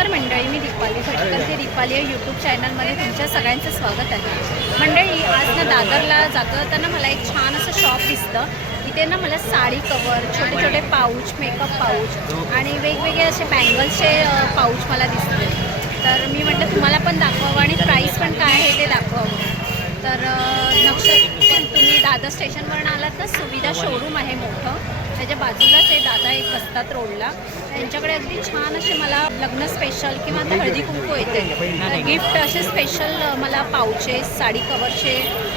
नमस्कार मंडळी, मी दीपाली भटकर. हे दीपाली या यूट्यूब चॅनलमध्ये तुमच्या सगळ्यांचं स्वागत आहे. मंडळी, आज ना दादरला जाताना मला एक छान असं शॉप दिसतं. इथे ना मला साडी कवर, छोटे छोटे पाऊच, मेकअप पाऊच आणि वेगवेगळे असे बँगल्सचे पाऊच मला दिसले. तर मी म्हटलं तुम्हाला पण दाखवावं आणि प्राईस पण काय आहे ते दाखवावं. तर पण तुम्ही दादर स्टेशनवरून आलात तर सुविधा शोरूम आहे मोठं, त्याच्या बाजूलाच हे दादा एक बसतात रोडला. त्यांच्याकडे अगदी छान असे मला लग्न स्पेशल किंवा आता हळदी कुंकू येते गिफ्ट असे स्पेशल मला पाऊचेस, साडी कवरचे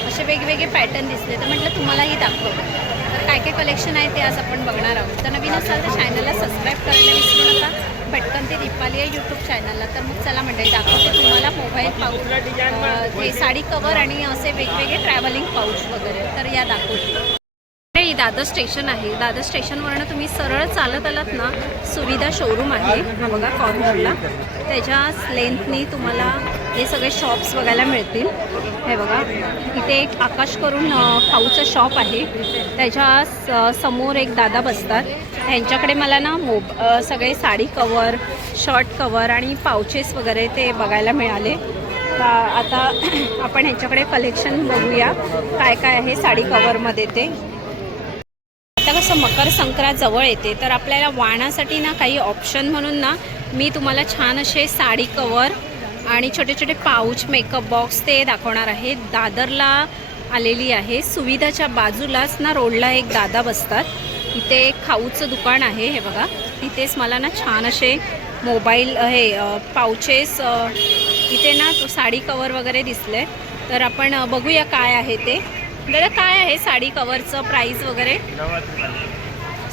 असे वेगवेगळे पॅटर्न दिसले. तर म्हटलं तुम्हालाही दाखवलं. तर काय काय कलेक्शन आहे ते आज आपण बघणार आहोत. तर नवीन असाल तर चॅनलला सबस्क्राईब करायला विसरू नका. भटकन ते दीपाली आहे यूट्यूब चॅनलला. तर मग चला मंडळी, दाखवते तुम्हाला मोबाईल पाऊच, ते साडी कवर आणि असे वेगवेगळे ट्रॅव्हलिंग पाऊच वगैरे. तर या दाखवते. हे दादर स्टेशन आहे. दादर स्टेशनवरनं तुम्ही सरळ चालत आलात ना, सुविधा शोरूम आहे हा बघा कॉर्नरला. त्याच्याच लेंथनी तुम्हाला हे सगळे शॉप्स बघायला मिळतील. हे बघा, इथे एक आकाश करून पाऊचं शॉप आहे. त्याच्या समोर एक दादा बसतात. त्यांच्याकडे मला ना सगळे साडी कवर, शर्ट कवर आणि पाऊचेस वगैरे ते बघायला मिळाले. आता आपण ह्याच्याकडे कलेक्शन बघूया काय काय आहे साडी कवरमध्ये ते. आता कसं मकर संक्रांत जवळ येते, तर आपल्याला वाणासाठी ना काही ऑप्शन म्हणून ना मी तुम्हाला छान असे साडी कवर आणि छोटे छोटे पाऊच, मेकअप बॉक्स ते दाखवणार आहे. दादरला आलेली आहे. सुविधाच्या बाजूलाच ना रोडला एक दादा बसतात. इथे एक खाऊचं दुकान आहे. हे बघा, तिथेच मला ना छान असे मोबाईल पाऊचेस, इथे ना साडी कवर वगैरे दिसले. तर आपण बघूया काय आहे ते. दादा, काय आहे साडी कवरचं प्राईस वगैरे?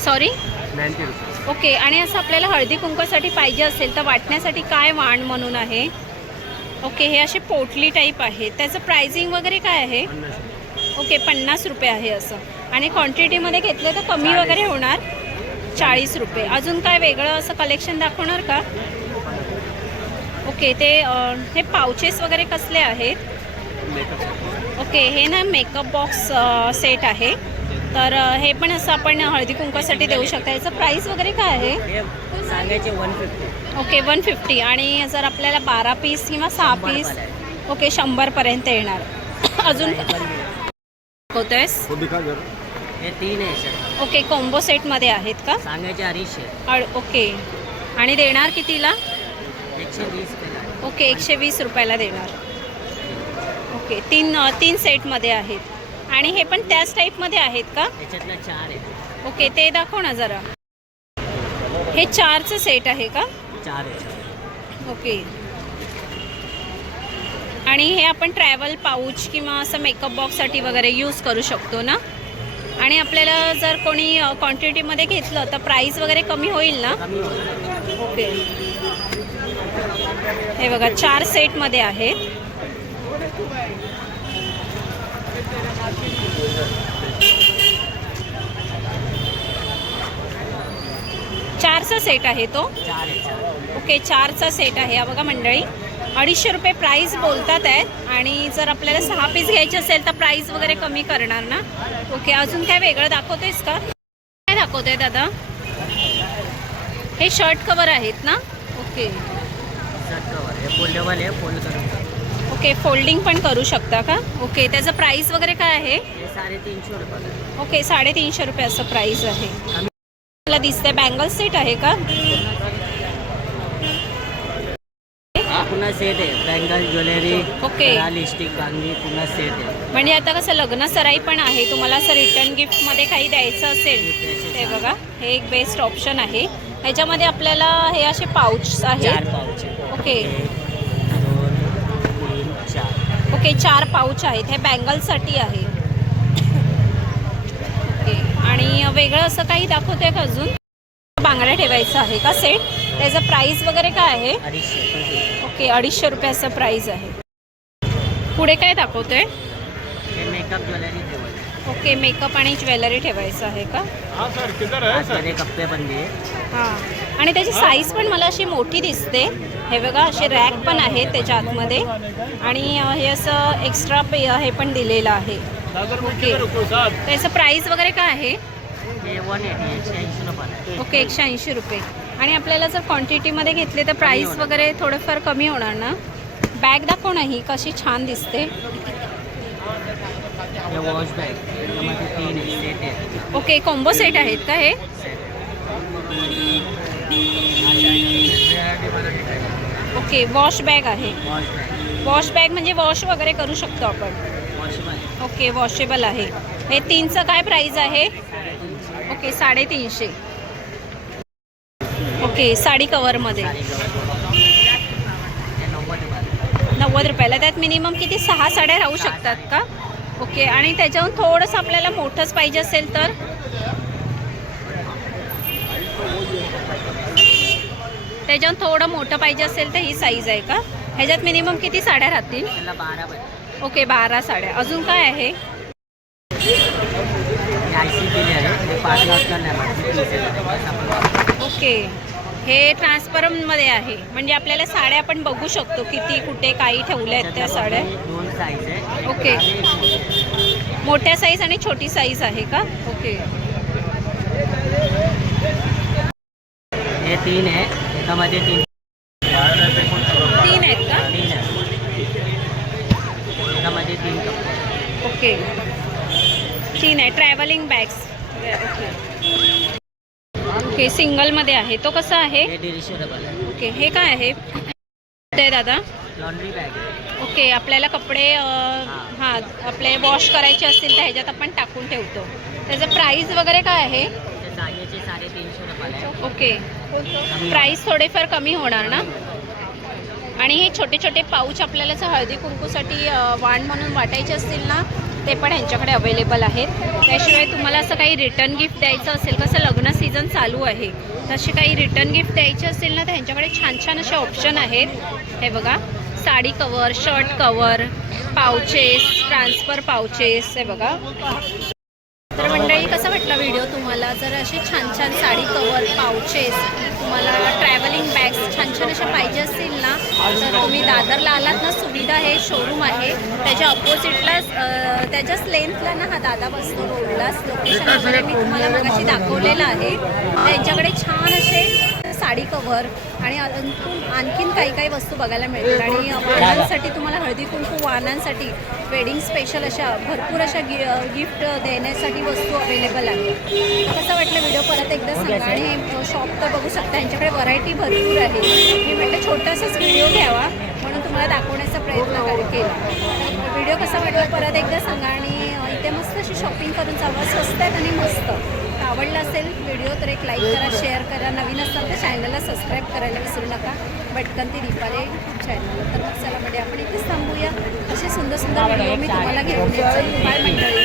सॉरी, 90 रुपये. ओके. आणि असं आपल्याला हळदी कुंकवासाठी पाहिजे असेल तर वाटण्यासाठी काय वाण म्हणून आहे? ओके, हे असे पोटली टाईप आहे. त्याचं प्राइसिंग वगैरे काय आहे? 50 ओके, 50 रुपये आहे असं. आणि क्वांटिटीमध्ये घेतलं तर कमी वगैरे होणार? 40 रुपये. अजून काय वेगळं असं कलेक्शन दाखवणार का? ओके, हे पाउचेस वगैरे कसले आहेत? ओके, हे ना मेकअप बॉक्स सेट आहे. तर हे पण असं आपण हळदी कुंकवासाठी देऊ शकता. याचं प्राईस वगैरे काय आहे? सांगायचे 150. ओके, 150. आणि जर आपल्याला 12 पीस किंवा 6 पीस, ओके, 100पर्यंत येणार. अजून होतोयस? हे 3 आहे सर. ओके, कॉम्बो सेटमध्ये आहेत का? सांगायचे 250. ओके. आणि देणार कितीला? 120 रुपये. ओके, 120 रुपयाला देणार. ओके, तीन सेटमध्ये आहेत. आणि हे पण त्याच टाईपमध्ये आहेत का? त्याच्यातला 4 आहे. ओके, ते दाखव ना जरा. हे 4चं सेट आहे का? 4 आहे. ओके. आणि हे आपण ट्रॅव्हल पाऊच किंवा असं मेकअप बॉक्ससाठी वगैरे यूज करू शकतो ना. आणि आपल्याला जर कोणी क्वांटिटीमध्ये घेतलं तर प्राईस वगैरे कमी होईल ना? ओके. हे बघा, 4 सेटमध्ये आहेत. चारचा सेट आहे तो? 4 आहे. ओके, 4चा सेट आहे. हा बघा मंडळी, 250 रुपये प्राईस बोलतात आहेत. आणि जर आपल्याला 6 पीस घ्यायचे असेल तर प्राईस वगैरे कमी करणार ना? ओके. अजून काय वेगळं दाखवतोयस का? काय दाखवतोय दादा? हे शर्ट कवर आहेत ना? ओके. शर्ट कवर हे फोल्डेबल आहे, फोल्ड करून. ओके, फोल्डिंग पण करू शकता का? ओके. त्याचं प्राईस वगैरे काय आहे? हे 350 रुपये. ओके, 350 रुपये असं प्राईस आहे. मला दिसतंय बँगल सेट आहे का? पुन्हा सेट आहे, बँगल, ज्वेलरी, ओके, लिपस्टिक, बांगडी, पुन्हा सेट आहे. म्हणजे आता कसं लग्न सराई पण आहे, तुम्हाला असं रिटर्न गिफ्टमध्ये काही द्यायचं असेल ते बघा, हे एक बेस्ट ऑप्शन आहे. ह्याच्यामध्ये आपल्याला हे असे पाऊच आहेत. 4 पाऊच आहे. ओके. 2, 3, 4. ओके, 4 पाऊच आहेत. हे बँगलसाठी आहे. ओके. आणि वेगळं असं काही दाखवतंय का अजून? बांगड्या ठेवायचं आहे का सेट? त्याचं प्राईस वगैरे काय आहे? 250. ओके, 250 रुपये असं प्राईस आहे. पुढे काय दाखवतोय? हे मेकअप, ज्वेलरी ठेवायचं. ओके, मेकअप आणि ज्वेलरी ठेवायचं आहे का? आतमध्ये कप्पे पण दे. हां. आणि त्याची साईज पण मला अशी मोठी दिसते. हे बघा, असे रॅक पण आहेत त्याच्या आतमध्ये. आणि हे असं एक्स्ट्रा हे पण दिलेलं आहे. ओके. त्याचं प्राईस वगैरे काय आहे? हे 180 रुपये. ओके, 180 रुपये. आणि आपल्याला जर क्वांटिटीमध्ये घेतले तर प्राईस होणार. वगैरे थोडंफार कमी होणार ना. बॅग दाखव ना, ही कशी छान दिसते. हे वॉश बॅग त्यामध्ये 3 आहे सेट आहे. ओके, कॉम्बो सेट आहेत का हे? ओके, वॉश बॅग आहे. वॉश बॅग वॉश बॅग म्हणजे वॉश वगैरे करू शकतो आपण. वॉशेबल. ओके, वॉशेबल आहे. हे 3चं काय प्राईस आहे? ओके, 350. ओके, साडी कवरमध्ये साडी कवर हे 90 रुपये. 90 रुपयाला. त्यात मिनिमम किती 6 साड्या राहू शकतात का? ओके, आणि त्याच्याहून थोडंसं आपल्याला मोठंच पाहिजे असेल तर त्याच्याहून थोडं मोठं पाहिजे असेल तर ही साईज आहे का? ह्याच्यात मिनिमम किती साड्या राहतील? त्याला 12 पाहिजे. ओके, 12 साड्या. अजून काय आहे? हे आयसी दिली आहे ते 5 वाजता नाही माहिती. ओके, हे ट्रान्सपरममध्ये आहे म्हणजे आपल्याला साड्या आपण बघू शकतो किती कुठे काही ठेवल्या आहेत त्या साड्या. 2 साईज आहे. ओके, मोठ्या साईज आणि छोटी साईज आहे का? ओके, हे 3 आहे. त्यामध्ये 3 3 आहेत का? 3 आहे. त्यामध्ये 3 कपडे. ओके, 3 आहे. Travelling bags. ओके, सिंगलमध्ये आहे. तो कसा आहे? हे 150 रुपये आहे. ओके, हे काय आहे ते दादा? लॉन्ड्री बॅग आहे. ओके, आपल्याला कपडे हां आपले वॉश करायचे असतील तर ह्याच्यात आपण टाकून ठेवतो. त्याचं प्राईस वगैरे काय आहे? त्या जागेचे 350 रुपये आहे. ओके, प्राईस थोडेफार कमी होणार ना. आणि हे छोटे छोटे पाऊच आपल्याला जर हळदी कुंकूसाठी वाण म्हणून वाटायचे असतील ना, ते पण ह्यांच्याकडे अवेलेबल आहेत. त्याशिवाय तुम्हाला असं काही रिटर्न गिफ्ट द्यायचं असेल, कसं लग्न सीझन चालू आहे, तसे काही रिटर्न गिफ्ट द्यायचे असतील ना, तर ह्यांच्याकडे छान छान असे ऑप्शन आहेत. हे बघा, sari cover, shirt cover, pouches, transfer pouches. हे बघा. तर मंडळी, कसा वाटला व्हिडिओ तुम्हाला? जर असे छान छान साडी कवर, पाउचेस, तुम्हाला ट्रॅव्हलिंग बॅग्स छान छान अशा पाहिजे असतील ना, तर तुम्ही दादरला आलात ना, सुविधा हे शोरूम आहे. त्याच्या अपोजिटलाच त्याच्याच लेन्थला ना हा दादा बसतो रोडलाच. लोकेशन वगैरे मी तुम्हाला मगाशी दाखवलेलं आहे. त्यांच्याकडे छान असे साडी कव्हर आणि आणखीन काही काही वस्तू बघायला मिळतील. आणि वाणांसाठी तुम्हाला हळदी कुंकू वाणांसाठी वेडिंग स्पेशल अशा भरपूर अशा गिफ्ट देण्यासाठी वस्तू अवेलेबल आहे. कसं वाटलं व्हिडिओ परत एकदा सांगा. आणि हे शॉप तर बघू शकता, यांच्याकडे व्हरायटी भरपूर आहे. मी म्हटलं छोटासाच व्हिडिओ घ्यावा म्हणून तुम्हाला दाखवण्याचा प्रयत्न केला. व्हिडिओ कसा वाटला परत एकदा सांगा. आणि इथे मस्त अशी शॉपिंग करून जावा, स्वस्त आहेत आणि मस्त. आवडला असेल व्हिडिओ तर एक लाईक करा, शेअर करा. नवीन असाल तर चॅनलला सबस्क्राईब करायला विसरू नका. भटकंती दीपाली यूट्यूब चॅनल. तर मग चला म्हणजे आपण इथेच थांबूया. असे सुंदर सुंदर व्हिडिओ मी तुम्हाला घेऊन येतो. बाय मंडळी.